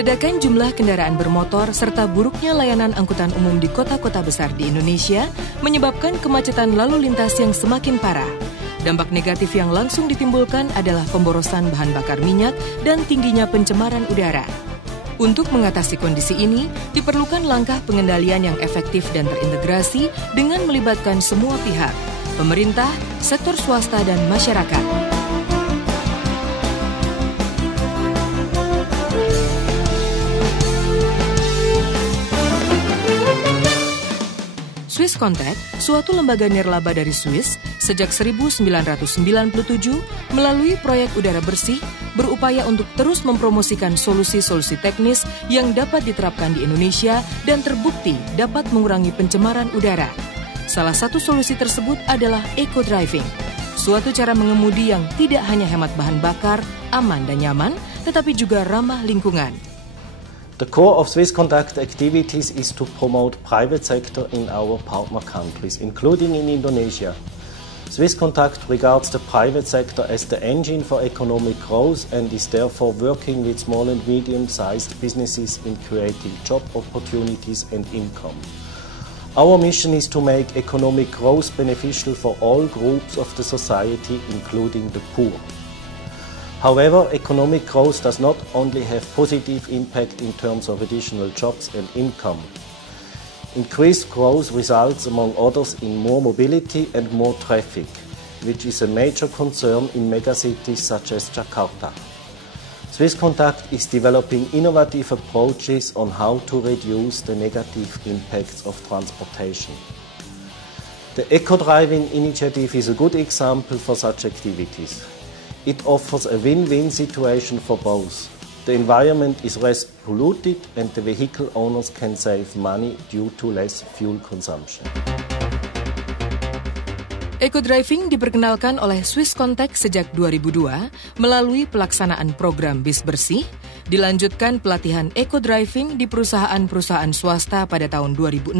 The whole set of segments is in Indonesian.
Ledakan jumlah kendaraan bermotor serta buruknya layanan angkutan umum di kota-kota besar di Indonesia menyebabkan kemacetan lalu lintas yang semakin parah. Dampak negatif yang langsung ditimbulkan adalah pemborosan bahan bakar minyak dan tingginya pencemaran udara. Untuk mengatasi kondisi ini, diperlukan langkah pengendalian yang efektif dan terintegrasi dengan melibatkan semua pihak, pemerintah, sektor swasta, dan masyarakat. Swiss Contact, suatu lembaga nirlaba dari Swiss, sejak 1997 melalui proyek udara bersih, berupaya untuk terus mempromosikan solusi-solusi teknis yang dapat diterapkan di Indonesia dan terbukti dapat mengurangi pencemaran udara. Salah satu solusi tersebut adalah eco-driving, suatu cara mengemudi yang tidak hanya hemat bahan bakar, aman dan nyaman, tetapi juga ramah lingkungan. The core of Swiss Contact activities is to promote private sector in our partner countries, including in Indonesia. Swiss Contact regards the private sector as the engine for economic growth and is therefore working with small and medium-sized businesses in creating job opportunities and income. Our mission is to make economic growth beneficial for all groups of the society, including the poor. However, economic growth does not only have positive impact in terms of additional jobs and income. Increased growth results, among others, in more mobility and more traffic, which is a major concern in megacities such as Jakarta. Swiss Contact is developing innovative approaches on how to reduce the negative impacts of transportation. The eco-driving initiative is a good example for such activities. It offers a win-win situation for both. The environment is less polluted and the vehicle owners can save money due to less fuel consumption. Eco-driving diperkenalkan oleh Swiss Contact sejak 2002 melalui pelaksanaan program bis bersih, dilanjutkan pelatihan eco-driving di perusahaan-perusahaan swasta pada tahun 2006,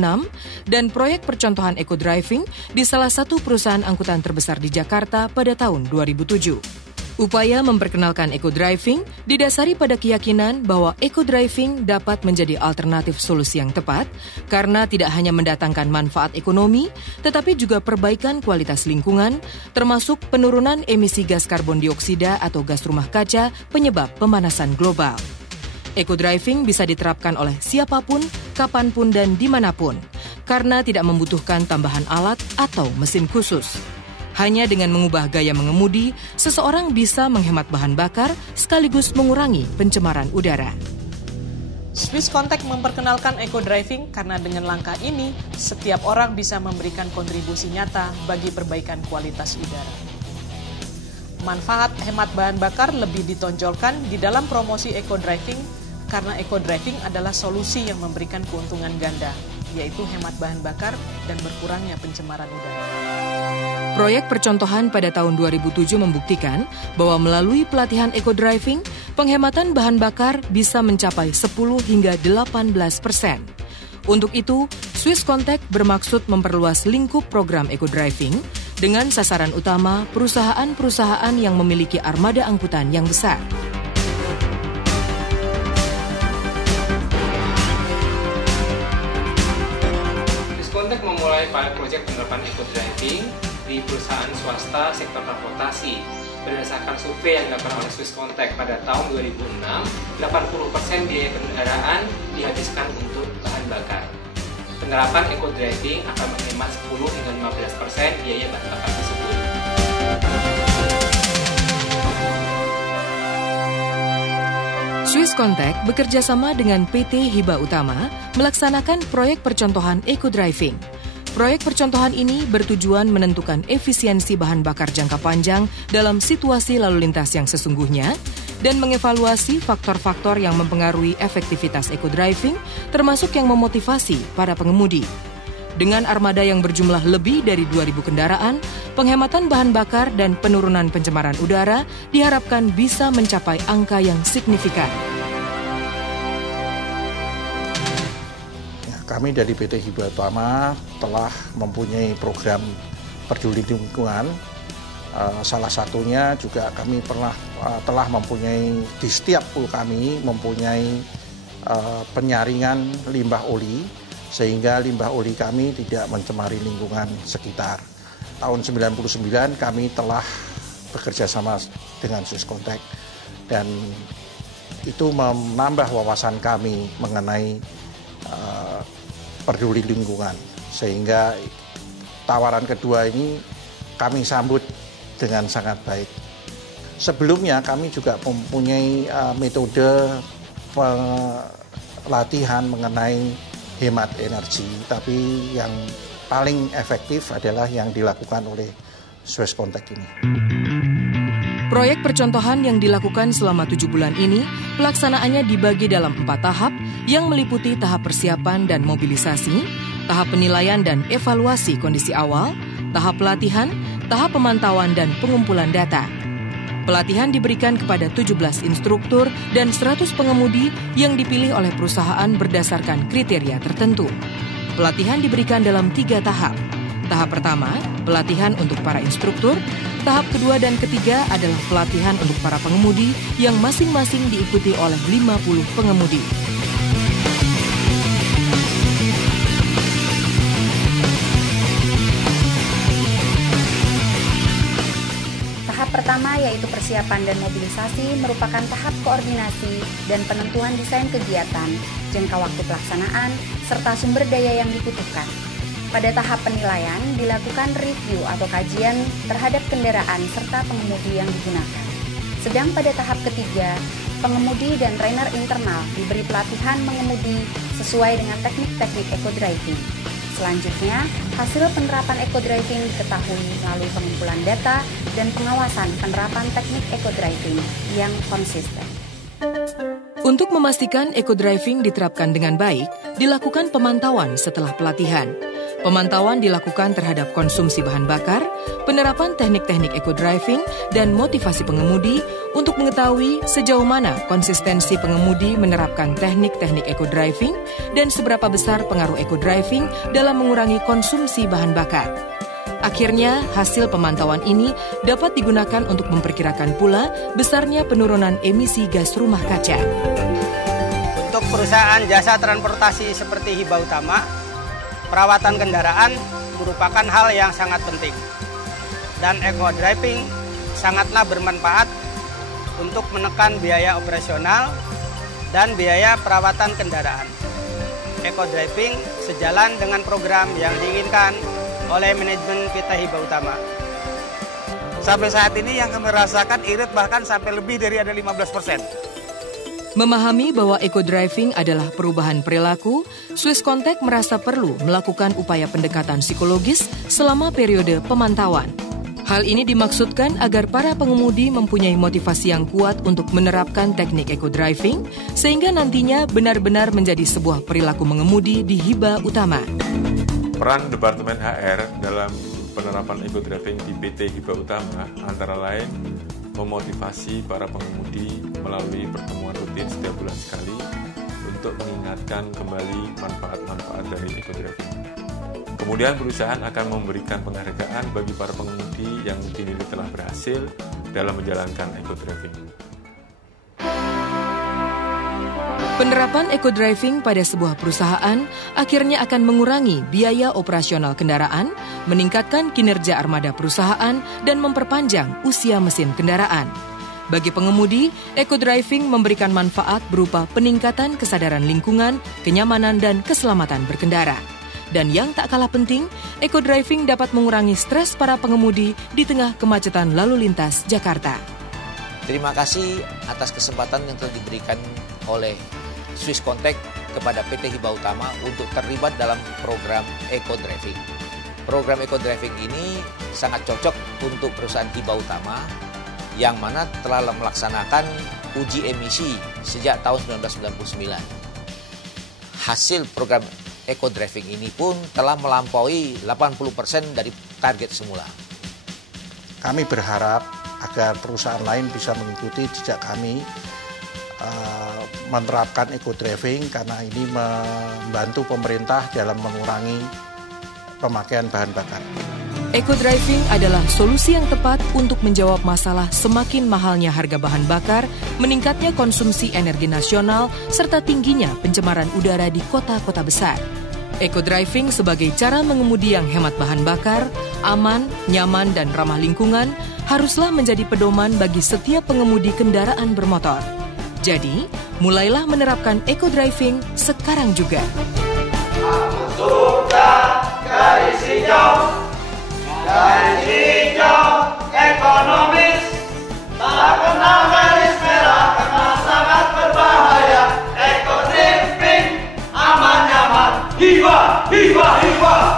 dan proyek percontohan eco-driving di salah satu perusahaan angkutan terbesar di Jakarta pada tahun 2007. Upaya memperkenalkan eco-driving didasari pada keyakinan bahwa eco-driving dapat menjadi alternatif solusi yang tepat karena tidak hanya mendatangkan manfaat ekonomi, tetapi juga perbaikan kualitas lingkungan, termasuk penurunan emisi gas karbon dioksida atau gas rumah kaca penyebab pemanasan global. Eco-driving bisa diterapkan oleh siapapun, kapanpun, dan dimanapun, karena tidak membutuhkan tambahan alat atau mesin khusus. Hanya dengan mengubah gaya mengemudi, seseorang bisa menghemat bahan bakar sekaligus mengurangi pencemaran udara. Swiss Contact memperkenalkan eco-driving karena dengan langkah ini, setiap orang bisa memberikan kontribusi nyata bagi perbaikan kualitas udara. Manfaat hemat bahan bakar lebih ditonjolkan di dalam promosi eco-driving karena eco-driving adalah solusi yang memberikan keuntungan ganda, yaitu hemat bahan bakar dan berkurangnya pencemaran udara. Proyek percontohan pada tahun 2007 membuktikan bahwa melalui pelatihan eco-driving, penghematan bahan bakar bisa mencapai 10 hingga 18%. Untuk itu, Swiss Contact bermaksud memperluas lingkup program eco-driving dengan sasaran utama perusahaan-perusahaan yang memiliki armada angkutan yang besar. Swiss Contact memulai pilot project penerapan eco-driving di perusahaan swasta sektor transportasi. Berdasarkan survei yang dilakukan oleh Swiss Contact pada tahun 2006, 80% biaya kendaraan dihabiskan untuk bahan bakar. Penerapan eco-driving akan menghemat 10 hingga 15% biaya bahan bakar tersebut. Swiss Contact bekerjasama dengan PT Hiba Utama melaksanakan proyek percontohan eco-driving. Proyek percontohan ini bertujuan menentukan efisiensi bahan bakar jangka panjang dalam situasi lalu lintas yang sesungguhnya dan mengevaluasi faktor-faktor yang mempengaruhi efektivitas eco-driving, termasuk yang memotivasi para pengemudi. Dengan armada yang berjumlah lebih dari 2.000 kendaraan, penghematan bahan bakar dan penurunan pencemaran udara diharapkan bisa mencapai angka yang signifikan. Kami dari PT Hiba Utama telah mempunyai program peduli lingkungan. Salah satunya juga kami telah mempunyai di setiap pool kami mempunyai penyaringan limbah oli, sehingga limbah oli kami tidak mencemari lingkungan sekitar. Tahun 1999 kami telah bekerja sama dengan Swiss Contact, dan itu menambah wawasan kami mengenai peduli lingkungan, sehingga tawaran kedua ini kami sambut dengan sangat baik. Sebelumnya kami juga mempunyai metode pelatihan mengenai hemat energi, tapi yang paling efektif adalah yang dilakukan oleh Swiss Contact ini. Proyek percontohan yang dilakukan selama 7 bulan ini, pelaksanaannya dibagi dalam 4 tahap yang meliputi tahap persiapan dan mobilisasi, tahap penilaian dan evaluasi kondisi awal, tahap pelatihan, tahap pemantauan dan pengumpulan data. Pelatihan diberikan kepada 17 instruktur dan 100 pengemudi yang dipilih oleh perusahaan berdasarkan kriteria tertentu. Pelatihan diberikan dalam 3 tahap. Tahap pertama, pelatihan untuk para instruktur. Tahap kedua dan ketiga adalah pelatihan untuk para pengemudi yang masing-masing diikuti oleh 50 pengemudi. Tahap pertama yaitu persiapan dan mobilisasi merupakan tahap koordinasi dan penentuan desain kegiatan, jangka waktu pelaksanaan, serta sumber daya yang dibutuhkan. Pada tahap penilaian dilakukan review atau kajian terhadap kendaraan serta pengemudi yang digunakan. Sedang pada tahap ketiga, pengemudi dan trainer internal diberi pelatihan mengemudi sesuai dengan teknik-teknik eco-driving. Selanjutnya, hasil penerapan eco-driving diketahui melalui pengumpulan data dan pengawasan penerapan teknik eco-driving yang konsisten. Untuk memastikan eco-driving diterapkan dengan baik, dilakukan pemantauan setelah pelatihan. Pemantauan dilakukan terhadap konsumsi bahan bakar, penerapan teknik-teknik eco-driving, dan motivasi pengemudi untuk mengetahui sejauh mana konsistensi pengemudi menerapkan teknik-teknik eco-driving dan seberapa besar pengaruh eco-driving dalam mengurangi konsumsi bahan bakar. Akhirnya, hasil pemantauan ini dapat digunakan untuk memperkirakan pula besarnya penurunan emisi gas rumah kaca. Untuk perusahaan jasa transportasi seperti Hiba Utama, perawatan kendaraan merupakan hal yang sangat penting. Dan eco-driving sangatlah bermanfaat untuk menekan biaya operasional dan biaya perawatan kendaraan. Eco-driving sejalan dengan program yang diinginkan oleh manajemen PT Hiba Utama. Sampai saat ini yang kami rasakan irit bahkan sampai lebih dari ada 15%. Memahami bahwa eco-driving adalah perubahan perilaku, Swiss Contact merasa perlu melakukan upaya pendekatan psikologis selama periode pemantauan. Hal ini dimaksudkan agar para pengemudi mempunyai motivasi yang kuat untuk menerapkan teknik eco-driving, sehingga nantinya benar-benar menjadi sebuah perilaku mengemudi di Hiba Utama. Peran Departemen HR dalam penerapan eco-driving di PT Hiba Utama antara lain memotivasi para pengemudi melalui pertemuan rutin setiap bulan sekali untuk mengingatkan kembali manfaat-manfaat dari eco-driving. Kemudian perusahaan akan memberikan penghargaan bagi para pengemudi yang dinilai telah berhasil dalam menjalankan eco-driving. Penerapan eco-driving pada sebuah perusahaan akhirnya akan mengurangi biaya operasional kendaraan, meningkatkan kinerja armada perusahaan, dan memperpanjang usia mesin kendaraan. Bagi pengemudi, eco-driving memberikan manfaat berupa peningkatan kesadaran lingkungan, kenyamanan, dan keselamatan berkendara. Dan yang tak kalah penting, eco-driving dapat mengurangi stres para pengemudi di tengah kemacetan lalu lintas Jakarta. Terima kasih atas kesempatan yang telah diberikan oleh Swiss Contact kepada PT Hiba Utama untuk terlibat dalam program eco-driving. Program eco-driving ini sangat cocok untuk perusahaan Hiba Utama yang mana telah melaksanakan uji emisi sejak tahun 1999. Hasil program eco-driving ini pun telah melampaui 80% dari target semula. Kami berharap agar perusahaan lain bisa mengikuti jejak kami menerapkan eco-driving, karena ini membantu pemerintah dalam mengurangi pemakaian bahan bakar. Eco-driving adalah solusi yang tepat untuk menjawab masalah semakin mahalnya harga bahan bakar, meningkatnya konsumsi energi nasional, serta tingginya pencemaran udara di kota-kota besar. Eco-driving sebagai cara mengemudi yang hemat bahan bakar, aman, nyaman, dan ramah lingkungan haruslah menjadi pedoman bagi setiap pengemudi kendaraan bermotor. Jadi, mulailah menerapkan eco-driving sekarang juga. Aku suka garis hijau. Garis hijau ekonomis, tak kenal garis merah karena sangat berbahaya. Eco-driving aman nyaman, hiba, hiba, hiba.